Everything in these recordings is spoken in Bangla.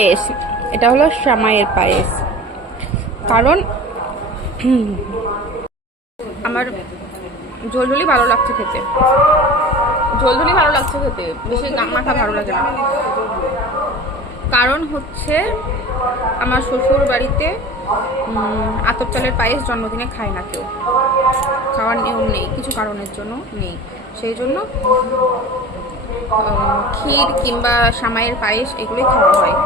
পায়েস, এটা হলো সেমাইয়ের পায়েস। কারণ আমার ঝোলঝোলি ভালো লাগছে খেতে, ঝোলঝোলি ভালো লাগছে খেতে, বেশি মাখা ভালো লাগে না। কারণ হচ্ছে আমার শ্বশুর বাড়িতে আতপ চালের পায়েস জন্মদিনে খায় না কেউ, খাওয়ার নিয়ম নেই, কিছু কারণের জন্য নেই। সেই জন্য ক্ষীর কিংবা সেমাইয়ের পায়েস এগুলোই খাওয়া হয়।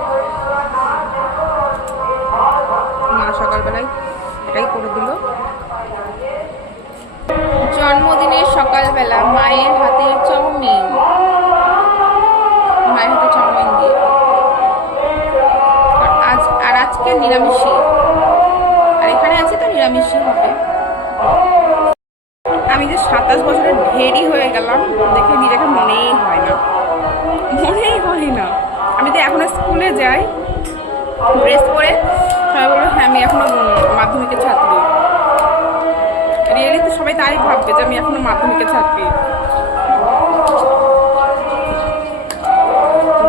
মা সকালবেলায় এটাই করে দিল। জন্মদিনের সকালবেলা মায়ের হাতের চাউমিন, মায়ের হাতে চাউমিন দিয়ে। আর আজকে নিরামিষই, আর এখানে আছে তো নিরামিষই হবে। আমি যে 27 বছরের ঢেরি হয়ে গেলাম দেখে নিজেকে মনেই হয় না, মনেই হয় না। আমি তো এখনো স্কুলে যাই ড্রেস পরে, সবাই বলো হ্যাঁ আমি এখনো মাধ্যমিকের ছাত্রী। রিয়েলি তো সবাই তাই ভাববে যে আমি এখনো মাধ্যমিকের ছাত্রী।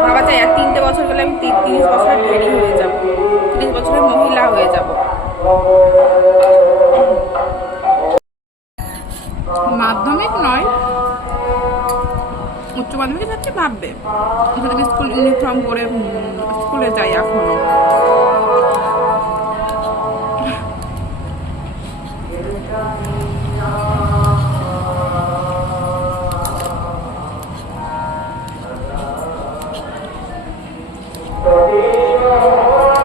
ভাবা যায় আর 3টে বছর গেলে আমি 30 বছরের ঢেরি হয়ে যাব, 30 বছরের মহিলা হয়ে যাব। মাধ্যমিক নয়, উচ্চ মাধ্যমিকের ছাত্রী ভাববে আমি স্কুল ইউনিফর্ম পরে স্কুলে যাই এখনো।